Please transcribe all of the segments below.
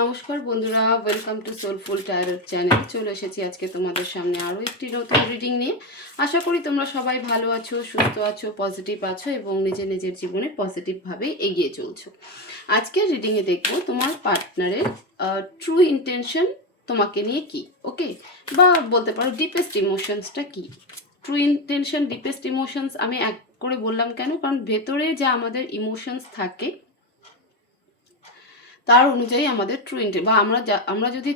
নমস্কার বন্ধুরা, welcome to soulful টায়ারট channel. চলে এসেছি আজকে তোমাদের সামনে আরও একটি নতুন রিডিং নিয়ে। আশা করি তোমরা সবাই ভালো আছো, সুস্থ আছো, পজিটিভ আছো এবং নিজের জীবনে পজিটিভভাবেই এগিয়ে চলছো। আজকের রিডিংয়ে দেখবো তোমার পার্টনারের ট্রু ইন্টেনশন তোমাকে নিয়ে কি, ওকে, বা বলতে পারো ডিপেস্ট ইমোশনসটা কি। ট্রু ইন্টেনশন, ডিপেস্ট ইমোশনস আমি এক করে বললাম কেন, কারণ ভেতরে যা আমাদের ইমোশনস থাকে তার অনুযায়ী আমাদের ট্রু ইন্টেন্ট, বা আমরা যদি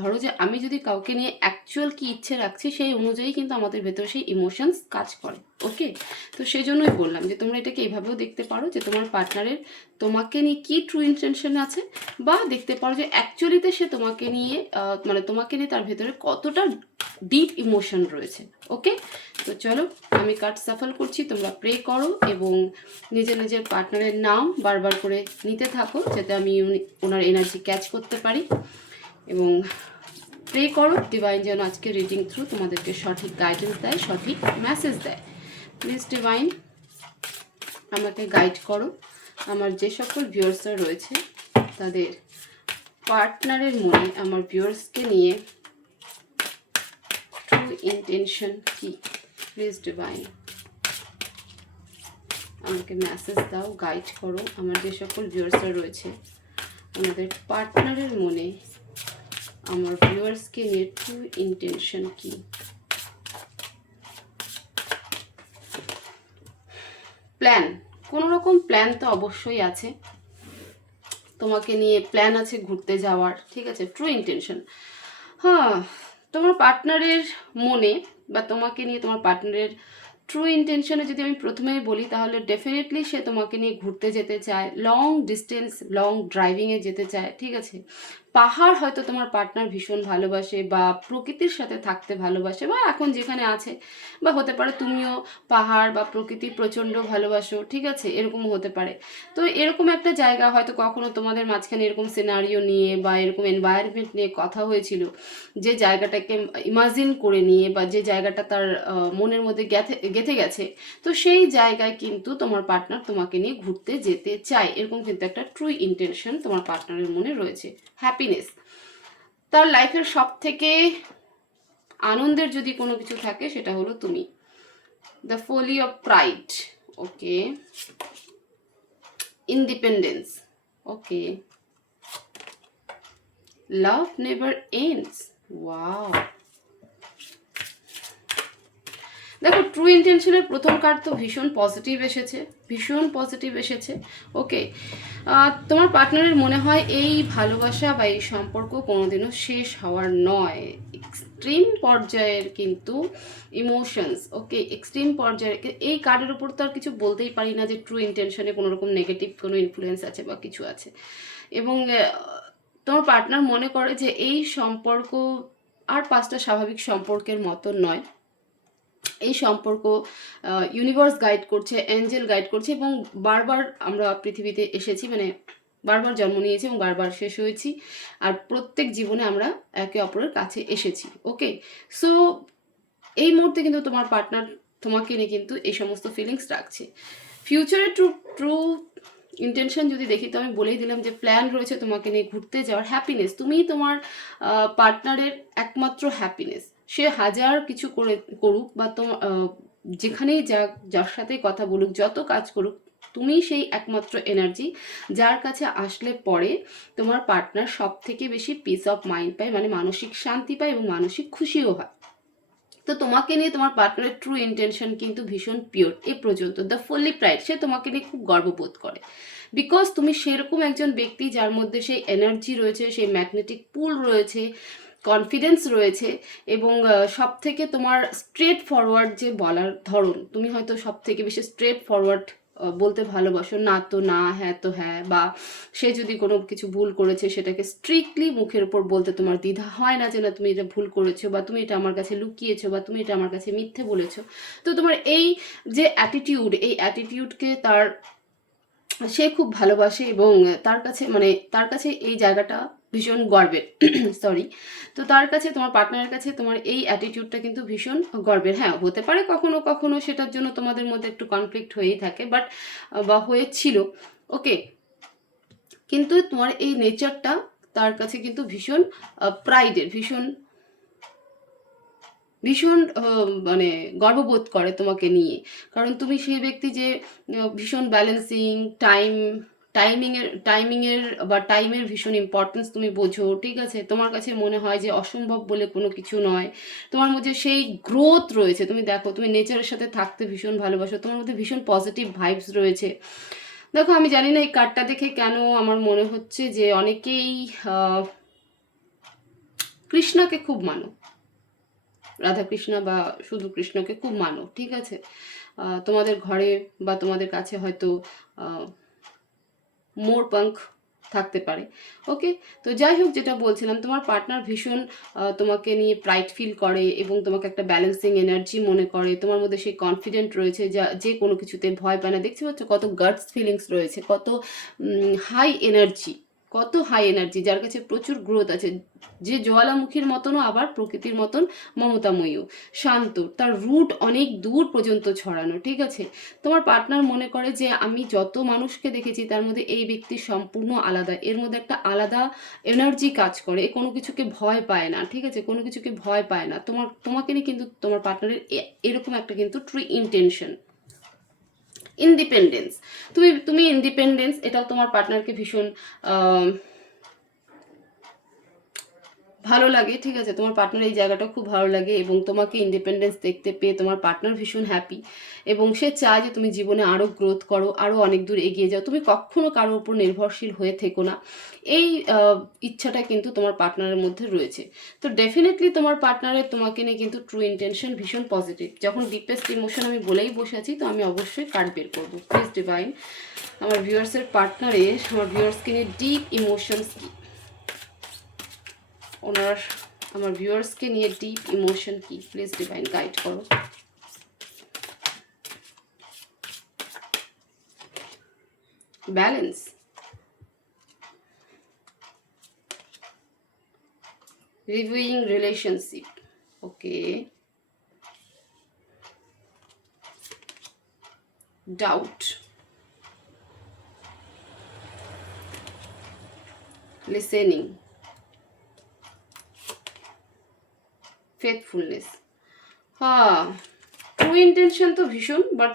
ধরো যে আমি যদি কাউকে নিয়ে অ্যাকচুয়াল কি ইচ্ছে রাখছি সেই অনুযায়ী কিন্তু আমাদের ভেতরে সেই ইমোশনস কাজ করে, ওকে। তো সেই জন্যই বললাম যে তোমরা এটাকে এইভাবেও দেখতে পারো যে তোমার পার্টনারের তোমাকে নিয়ে কি ট্রু ইন্টেনশন আছে, বা দেখতে পারো যে অ্যাকচুয়ালিতে সে তোমাকে নিয়ে তোমাকে নিয়ে তার ভেতরে কতটা ডিপ ইমোশন রয়েছে, ওকে। তো চলো আমি কার্ড সাফল করছি, তোমরা প্রে করো এবং নিজের পার্টনারের নাম বারবার করে নিতে থাকো যাতে আমি ওনার এনার্জি ক্যাচ করতে পারি, এবং প্রে করো ডিভাইন যেন আজকে রিডিং থ্রু তোমাদেরকে সঠিক গাইডেন্স দেয়, সঠিক মেসেজ দেয়। প্লিজ ডিভাইন আমাকে গাইড করো। আমার যে সকল ভিউয়ার্সরা রয়েছে তাদের পার্টনারের মনে আমার ভিউয়ার্সকে নিয়ে ট্রু ইন্টেনশন কি, প্লিজ ডিভাইন আমাকে মেসেজ দাও, গাইড করো। আমার যে সকল ভিউয়ার্সরা রয়েছে আমাদের পার্টনারের মনে আমার ভিউয়ার্সকে নিয়ে ট্রু ইন্টেনশন কি। প্ল্যান, কোনো রকম প্ল্যান তো অবশ্যই আছে, তোমাকে নিয়ে প্ল্যান আছে ঘুরতে যাওয়ার, ঠিক আছে। ট্রু ইন্টেনশন, হ্যাঁ, তোমার পার্টনারের মনে বা তোমাকে নিয়ে তোমার পার্টনারের ট্রু ইন্টেনশনে যদি আমি প্রথমেই বলি তাহলে ডেফিনেটলি সে তোমাকে নিয়ে ঘুরতে যেতে চায়, লং ডিস্টেন্স লং ড্রাইভিংয়ে যেতে চায়, ঠিক আছে। পাহাড় হয়তো তোমার পার্টনার ভীষণ ভালোবাসে বা প্রকৃতির সাথে থাকতে ভালোবাসে, বা এখন যেখানে আছে, বা হতে পারে তুমিও পাহাড় বা প্রকৃতি প্রচণ্ড ভালোবাসো, ঠিক আছে, এরকম হতে পারে। তো এরকম একটা জায়গা হয়তো কখনো তোমাদের মাঝখানে এরকম সিনারিও নিয়ে বা এরকম এনভায়রনমেন্ট নিয়ে কথা হয়েছিল, যে জায়গাটাকে ইমাজিন করে নিয়ে বা যে জায়গাটা তার মনের মধ্যে গেঁথে গেছে, তো সেই জায়গায় কিন্তু তোমার পার্টনার তোমাকে নিয়ে ঘুরতে যেতে চায়, এরকম কিন্তু একটা ট্রু ইন্টেনশন তোমার পার্টনারের মনে রয়েছে। হ্যাপিনেস, তার লাইফের সব থেকে আনন্দের যদি কোনো কিছু থাকে সেটা হলো তুমি। The Fali of pride, okay. Independence, okay. Love never ends, wow. দেখো ট্রু ইন্টেনশনের প্রথম কার্ড তো ভীষণ পজিটিভ এসেছে, ভীষণ পজিটিভ এসেছে, ওকে। তোমার পার্টনারের মনে হয় এই ভালোবাসা বা এই সম্পর্ক কোনোদিনও শেষ হওয়ার নয়, এক্সট্রিম পর্যায়ের কিন্তু ইমোশনস, ওকে, এক্সট্রিম পর্যায়ের। এই কার্ডের উপর তো আর কিছু বলতেই পারি না যে ট্রু ইন্টেনশনে কোনো রকম নেগেটিভ কোনো ইনফ্লুয়েন্স আছে বা কিছু আছে, এবং তোমার পার্টনার মনে করে যে এই সম্পর্ক আর 5টা স্বাভাবিক সম্পর্কের মতো নয়, এই সম্পর্ক ইউনিভার্স গাইড করছে, অ্যাঞ্জেল গাইড করছে, এবং বারবার আমরা পৃথিবীতে এসেছি, বারবার জন্ম নিয়েছি এবং বারবার শেষ হয়েছি, আর প্রত্যেক জীবনে আমরা একে অপরের কাছে এসেছি, ওকে। সো এই মুহূর্তে কিন্তু তোমার পার্টনার তোমাকে নিয়ে কিন্তু এই সমস্ত ফিলিংস রাখছে। ফিউচারে ট্রু ট্রু ইন্টেনশন যদি দেখি তো আমি বলেই দিলাম যে প্ল্যান রয়েছে তোমাকে নিয়ে ঘুরতে যাওয়ার। হ্যাপিনেস, তুমিই তোমার পার্টনারের একমাত্র হ্যাপিনেস। সে হাজার কিছু করুক বা তোমার যেখানেই যাক, যার সাথে কথা বলুক, যত কাজ করুক, তুমি সেই একমাত্র এনার্জি যার কাছে আসলে পরে তোমার পার্টনার সব থেকে বেশি পিস অফ মাইন্ড পায়, মানে মানসিক শান্তি পায় এবং মানসিক খুশিও হয়। তো তোমাকে নিয়ে তোমার পার্টনারের ট্রু ইন্টেনশন কিন্তু ভীষণ পিওর এ পর্যন্ত। দ্য ফুললি প্রাইড, সে তোমাকে নিয়ে খুব গর্ববোধ করে, বিকজ তুমি সেরকম একজন ব্যক্তি যার মধ্যে সেই এনার্জি রয়েছে, সেই ম্যাগনেটিক পুল রয়েছে, কনফিডেন্স রয়েছে, এবং সব থেকে তোমার স্ট্রেট ফরওয়ার্ড যে বলার ধরন, তুমি হয়তো সব থেকে বেশি স্ট্রেট ফরওয়ার্ড বলতে ভালোবাসো, না তো না, হ্যাঁ তো হ্যাঁ, বা সে যদি কোনো কিছু ভুল করেছে সেটাকে স্ট্রিক্টলি মুখের উপর বলতে তোমার দ্বিধা হয় না, যে না তুমি এটা ভুল করেছো, বা তুমি এটা আমার কাছে লুকিয়েছো, বা তুমি এটা আমার কাছে মিথ্যে বলেছো। তো তোমার এই যে অ্যাটিটিউড, এই অ্যাটিটিউডকে সে খুব ভালোবাসে, এবং তার কাছে এই জায়গাটা ভীষণ গর্বের সরি। তো তার কাছে, তোমার পার্টনারের কাছে তোমার এই অ্যাটিটিউডটা কিন্তু ভীষণ গর্বের। হ্যাঁ, হতে পারে কখনো কখনো সেটার জন্য তোমাদের মধ্যে একটু কনফ্লিক্ট হয়েই থাকে, বা হয়েছিল, ওকে। কিন্তু তোমার এই নেচারটা তার কাছে কিন্তু ভীষণ প্রাইডের, ভীষণ ভীষণ মানে গর্ববোধ করে তোমাকে নিয়ে। কারণ তুমি সেই ব্যক্তি যে ভীষণ ব্যালেন্সিং, টাইমিংয়ের বা টাইমের ভীষণ ইম্পর্টেন্স তুমি বোঝো, ঠিক আছে? তোমার কাছে মনে হয় যে অসম্ভব বলে কোনো কিছু নয়। তোমার মধ্যে সেই গ্রোথ রয়েছে, তুমি দেখো তুমি নেচারের সাথে থাকতে ভীষণ ভালোবাসো, তোমার মধ্যে ভীষণ পজিটিভ ভাইবস রয়েছে। দেখো আমি জানি না এই কার্ডটা দেখে কেন আমার মনে হচ্ছে যে অনেকেই কৃষ্ণকে খুব মানো, রাধাকৃষ্ণ বা শুধু কৃষ্ণকে খুব মানো, ঠিক আছে? তোমাদের ঘরে বা তোমাদের কাছে হয়তো মোর পাঙ্খ থাকতে পারে। ওকে, তো যাই হোক, যেটা বলছিলাম, তোমার পার্টনার ভীষণ তোমাকে নিয়ে প্রাইড ফিল করে এবং তোমাকে একটা ব্যালেন্সিং এনার্জি মনে করে। তোমার মধ্যে সেই কনফিডেন্ট রয়েছে যা যে কোনো কিছুতে ভয় পায় না। দেখতে পাচ্ছ কত গাটস ফিলিংস রয়েছে, কত হাই এনার্জি, কত হাই এনার্জি, যার কাছে প্রচুর গ্রোথ আছে, যে জ্বালামুখীর মতনও আবার প্রকৃতির মতন মমতাময়ীও, শান্ত, তার রুট অনেক দূর পর্যন্ত ছড়ানো, ঠিক আছে? তোমার পার্টনার মনে করে যে আমি যত মানুষকে দেখেছি তার মধ্যে এই ব্যক্তি সম্পূর্ণ আলাদা, এর মধ্যে একটা আলাদা এনার্জি কাজ করে, কোনো কিছুকে ভয় পায় না, ঠিক আছে? কোনো কিছুকে ভয় পায় না। তোমাকে নিয়ে কিন্তু তোমার পার্টনারের এরকম একটা কিন্তু ট্রু ইন্টেনশন। ইন্ডিপেন্ডেন্স, তুমি ইন্ডিপেন্ডেন্স, এটাও তোমার পার্টনারকে ভীষণ ভালো লাগে, ঠিক আছে? তোমার পার্টনার এই জায়গাটা খুব ভালো লাগে এবং তোমাকে ইন্ডিপেন্ডেন্স দেখতে পেয়ে তোমার পার্টনার ভীষণ হ্যাপি এবং সে চায় যে তুমি জীবনে আরও গ্রোথ করো, আরও অনেক দূর এগিয়ে যাও, তুমি কখনো কারোর উপর নির্ভরশীল হয়ে থেকো না। এই ইচ্ছাটা কিন্তু তোমার পার্টনারের মধ্যে রয়েছে। তো ডেফিনেটলি তোমার পার্টনারের তোমাকে নিয়ে কিন্তু ট্রু ইন্টেনশন ভীষণ পজিটিভ। যখন ডিপেস্ট ইমোশন আমি বলেই বসে আছি, তো আমি অবশ্যই কার্ড বের করবো। প্লিজ ডিভাইন, আমার ভিউয়ার্সের পার্টনারের, আমার ভিউয়ার্সকে নিয়ে ডিপ ইমোশনস কি, আমার ভিউয়ার্সকে নিয়ে ডিপ ইমোশন কি, প্লিজ ডিভাইন গাইড করো। ব্যালেন্স, রিভিউইং রিলেশনশিপ, ওকে, ডাউট, লিসেনিং, ফেথফুলনেস। হ্যাঁ, ট্রু ইন্টেনশন তো ভীষণ, বাট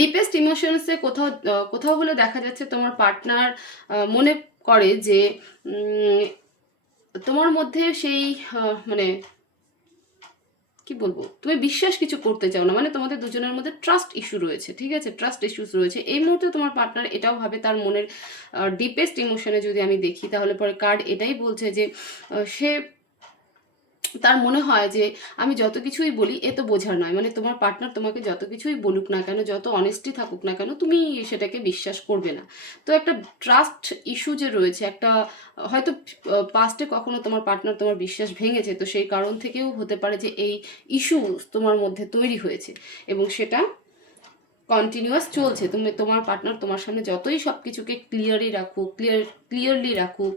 ডিপেস্ট ইমোশনসে কোথাও কোথাও হলে দেখা যাচ্ছে তোমার পার্টনার মনে করে যে তোমার মধ্যে সেই মানে কি বলবো, তুমি বিশ্বাস কিছু করতে চাও না, মানে তোমাদের দুজনের মধ্যে ট্রাস্ট ইস্যু রয়েছে, ঠিক আছে? ট্রাস্ট ইস্যুস রয়েছে এই মুহূর্তে। তোমার পার্টনার এটাও ভাবে, তার মনের ডিপেস্ট ইমোশনে যদি আমি দেখি তাহলে পরে কার্ড এটাই বলছে যে সে, তার মনে হয় যে আমি যত কিছুই বলি এ তো বোঝার নয়, মানে তোমার পার্টনার তোমাকে যত কিছুই বলুক না কেন, যত অনেস্টি থাকুক না কেন, তুমি সেটাকে বিশ্বাস করবে না। তো একটা ট্রাস্ট ইস্যু যে রয়েছে, একটা হয়তো পাস্টে কখনো তোমার পার্টনার তোমার বিশ্বাস ভেঙেছে, তো সেই কারণ থেকেও হতে পারে যে এই ইস্যু তোমার মধ্যে তৈরি হয়েছে এবং সেটা কন্টিনিউয়াস চলছে। তোমার পার্টনার তোমার সামনে যতই সব কিছুকে ক্লিয়ারলি রাখুক,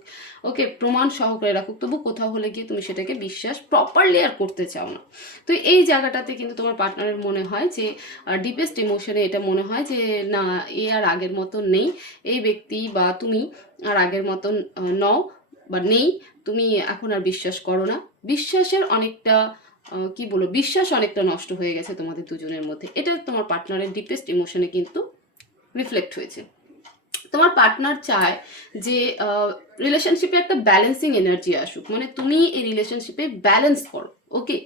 ওকে, প্রমাণ সহকারে রাখুক, তবু কোথাও হলে গিয়ে তুমি সেটাকে বিশ্বাস প্রপারলি আর করতে চাও না। তো এই জায়গাটাতে কিন্তু তোমার পার্টনারের মনে হয় যে ডিপেস্ট ইমোশনে এটা মনে হয় যে না, এ আর আগের মতন নেই, এই ব্যক্তি বা তুমি আর আগের মতন নও বা নেই, তুমি এখন আর বিশ্বাস করো না। বিশ্বাসের অনেকটা কি বলবো, বিশ্বাস অনেকটা নষ্ট হয়ে গেছে তোমাদের দুজনের মধ্যে। এটা তোমার পার্টনারের ডিপেস্ট ইমোশনে কিন্তু রিফ্লেক্ট হয়েছে। তোমার পার্টনার চায় যে রিলেশনশিপে একটা ব্যালেন্সিং এনার্জি আসুক, মানে তুমি এই রিলেশনশিপে ব্যালেন্স করো, ওকে?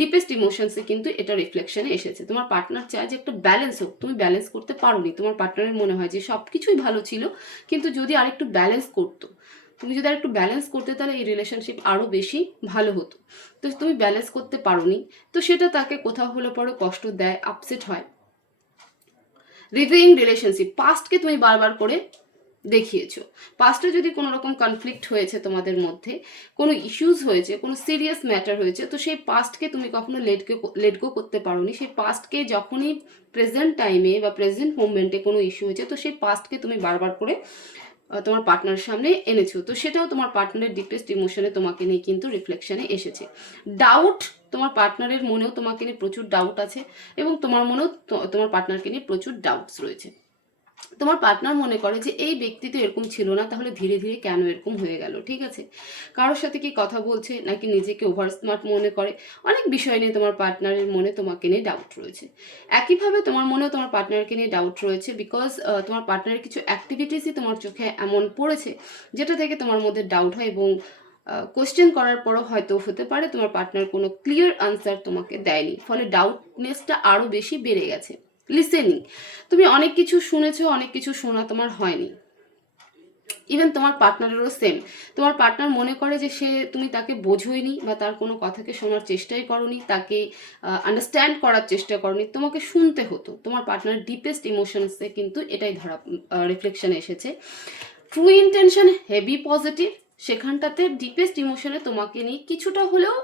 ডিপেস্ট ইমোশনসে কিন্তু এটা রিফ্লেকশনে এসেছে। তোমার পার্টনার চায় যে একটা ব্যালেন্স হোক, তুমি ব্যালেন্স করতে পারোনি। তোমার পার্টনারের মনে হয় যে সব কিছুই ভালো ছিল, কিন্তু যদি আরেকটু ব্যালেন্স করতো, তুমি যদি আরেকটু ব্যালেন্স করতে, তাহলে এই রিলেশনশিপ আরও বেশি ভালো হতো। তো তুমি ব্যালেন্স করতে পারোনি, তো সেটা তাকে কোথাও হলে পরে কষ্ট দেয়, আপসেট হয়। রিভিউইং রিলেশনশিপ, পাস্টকে তুমি বারবার করে দেখিয়েছো। পাস্টে যদি কোনো রকম কনফ্লিক্ট হয়েছে তোমাদের মধ্যে, কোনো ইস্যুস হয়েছে, কোনো সিরিয়াস ম্যাটার হয়েছে, তো সেই পাস্টকে তুমি কখনো লেট গো করতে পারোনি। সেই পাস্টকে যখনই প্রেজেন্ট টাইমে বা প্রেজেন্ট মোমেন্টে কোনো ইস্যু হয়েছে, তো সেই পাস্টকে তুমি বারবার করে তোমার পার্টনারের সামনে এনেছো। তো সেটাও তোমার পার্টনারের ডিপেস্ট ইমোশনে তোমাকে নিয়ে কিন্তু রিফ্লেকশনে এসেছে। ডাউট, তোমার পার্টনারের মনেও তোমাকে নিয়ে প্রচুর ডাউট আছে এবং তোমার মনেও তোমার পার্টনারকে নিয়ে প্রচুর ডাউটস রয়েছে। তোমার পার্টনার মনে করে যে এই ব্যক্তি তো এরকম ছিল না, তাহলে ধীরে ধীরে কেন এরকম হয়ে গেল, ঠিক আছে? কারোর সাথে কি কথা বলছে, নাকি নিজেকে ওভার স্মার্ট মনে করে, অনেক বিষয় নিয়ে তোমার পার্টনারের মনে তোমাকে নিয়ে ডাউট রয়েছে। একইভাবে তোমার মনেও তোমার পার্টনারকে নিয়ে ডাউট রয়েছে, বিকজ তোমার পার্টনারের কিছু অ্যাক্টিভিটিসই তোমার চোখে এমন পড়েছে যেটা থেকে তোমার মধ্যে ডাউট হয়, এবং কোয়েশ্চেন করার পরও হয়তো হতে পারে তোমার পার্টনার কোনো ক্লিয়ার আনসার তোমাকে দেয়নি, ফলে ডাউটনেসটা আরও বেশি বেড়ে গেছে। লিসেনিং, তুমি অনেক কিছু শুনেছো, অনেক কিছু শোনা তোমার হয়নি। ইভেন তোমার পার্টনারেরও সেম, তোমার পার্টনার মনে করে যে তুমি তাকে বোঝোইনি বা তার কোনো কথাকে শোনার চেষ্টাই করনি, তাকে আন্ডারস্ট্যান্ড করার চেষ্টা করনি, তোমাকে শুনতে হতো। তোমার পার্টনার ডিপেস্ট ইমোশনসে কিন্তু এটাই ধরা রিফ্লেকশনে এসেছে। ট্রু ইন্টেনশন হেভি পজিটিভ, সেখানটাতে ডিপেস্ট ইমোশনে তোমাকে নিয়ে কিছুটা হলেও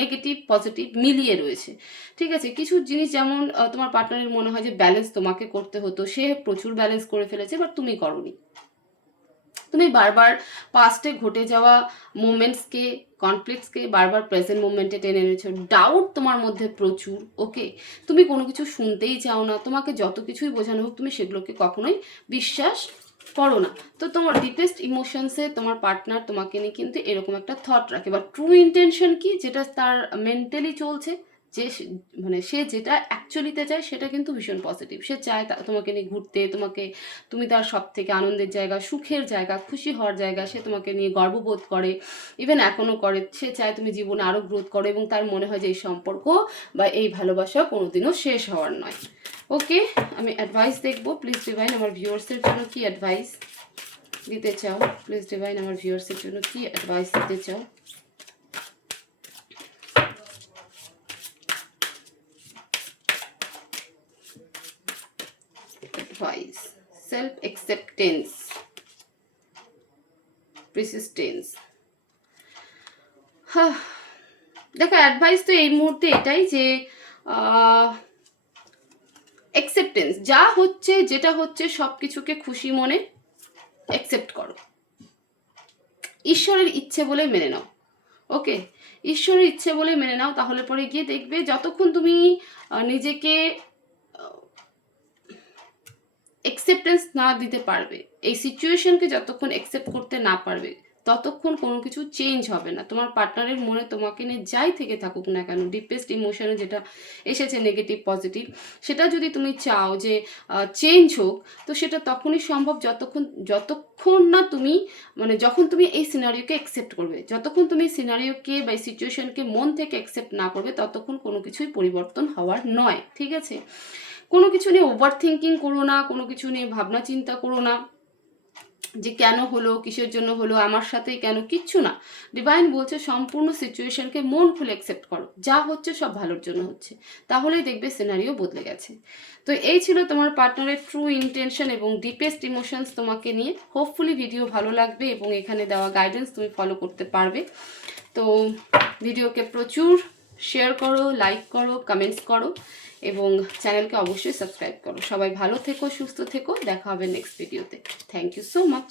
নেগেটিভ পজিটিভ মিলিয়ে রয়েছে, ঠিক আছে? কিছু জিনিস যেমন তোমার পার্টনারের মনে হয় যে ব্যালেন্স তোমাকে করতে হতো, সে প্রচুর ব্যালেন্স করে ফেলেছে বাট তুমি করোনি। তুমি বারবার পাস্টে ঘটে যাওয়া মোমেন্টসকে, কনফ্লিক্টসকে বারবার প্রেজেন্ট মোমেন্টে টেনে এনেছো। ডাউট তোমার মধ্যে প্রচুর, ওকে? তুমি কোনো কিছু শুনতেই চাও না, তোমাকে যত কিছুই বোঝানো হোক তুমি সেগুলোকে কখনোই বিশ্বাস করো না। তো তোমার ডিপেস্ট ইমোশনসে তোমার পার্টনার তোমাকে নিয়ে কিন্তু এরকম একটা থট রাখে। বা ট্রু ইন্টেনশন কি, যেটা তার মেন্টালি চলছে, যে মানে সে যেটা অ্যাকচুয়ালিতে চায় সেটা কিন্তু ভীষণ পজিটিভ। সে চায় তোমাকে নিয়ে ঘুরতে, তুমি তার সব থেকে আনন্দের জায়গা, সুখের জায়গা, খুশি হওয়ার জায়গা, সে তোমাকে নিয়ে গর্ববোধ করে, ইভেন এখনও করে। সে চায় তুমি জীবনে আরও গ্রোথ করো, এবং তার মনে হয় যে এই সম্পর্ক বা এই ভালোবাসা কোনোদিনও শেষ হওয়ার নয়। ওকে, আমি অ্যাডভাইস দেখবো। প্লিজ ডিভাইন আমার ভিউয়ার্সের জন্য কি অ্যাডভাইস দিতে চাও? প্লিজ ডিভাইন আমার ভিউয়ার্সের জন্য কি অ্যাডভাইস দিতে চাও? Advice, self acceptance, persistence. হ্যাঁ, দেখো অ্যাডভাইস তো এই মুহূর্তে এটাই যে অ্যাকসেপ্টেন্স, যা হচ্ছে যেটা হচ্ছে সব কিছুকে খুশি মনে অ্যাকসেপ্ট করো। ঈশ্বরের ইচ্ছে বলে মেনে নাও, ওকে? ঈশ্বরের ইচ্ছে বলে মেনে নাও, তাহলে পরে গিয়ে দেখবে যতক্ষণ তুমি নিজেকে অ্যাকসেপ্টেন্স না দিতে পারবে, এই সিচুয়েশনকে যতক্ষণ অ্যাকসেপ্ট করতে না পারবে, ততক্ষণ কোনো কিছু চেঞ্জ হবে না। তোমার পার্টনারের মনে তোমাকে নিয়ে যাই থেকে থাকুক না কেন, ডিপেস্ট ইমোশনে যেটা এসেছে নেগেটিভ পজিটিভ, সেটা যদি তুমি চাও যে চেঞ্জ হোক, তো সেটা তখনই সম্ভব যতক্ষণ না তুমি মানে যখন তুমি এই সিনারিওকে অ্যাকসেপ্ট করবে। যতক্ষণ তুমি সিনারিওকে বা এই সিচুয়েশনকে মন থেকে অ্যাকসেপ্ট না করবে, ততক্ষণ কোনো কিছুই পরিবর্তন হওয়ার নয়, ঠিক আছে? কোনো কিছু নিয়ে ওভার থিঙ্কিং করো না, কোনো কিছু নিয়ে ভাবনা চিন্তা করো না যে কেন হলো, কিসের জন্য হলো, আমার সাথেই কেন, কিচ্ছু না। ডিভাইন বলছে সম্পূর্ণ সিচুয়েশনকে মন খুলে অ্যাকসেপ্ট করো, যা হচ্ছে সব ভালোর জন্য হচ্ছে, তাহলেই দেখবে সিনারিও বদলে গেছে। তো এই ছিল তোমার পার্টনারের ট্রু ইন্টেনশন এবং ডিপেস্ট ইমোশনস তোমাকে নিয়ে। হোপফুলি ভিডিও ভালো লাগবে এবং এখানে দেওয়া গাইডেন্স তুমি ফলো করতে পারবে। তো ভিডিওকে প্রচুর শেয়ার করো, লাইক করো, কমেন্টস করো এবং চ্যানেলকে অবশ্যই সাবস্ক্রাইব করো। সবাই ভালো থেকো, সুস্থ থেকো, দেখা হবে নেক্সট ভিডিওতে। Thank you so much.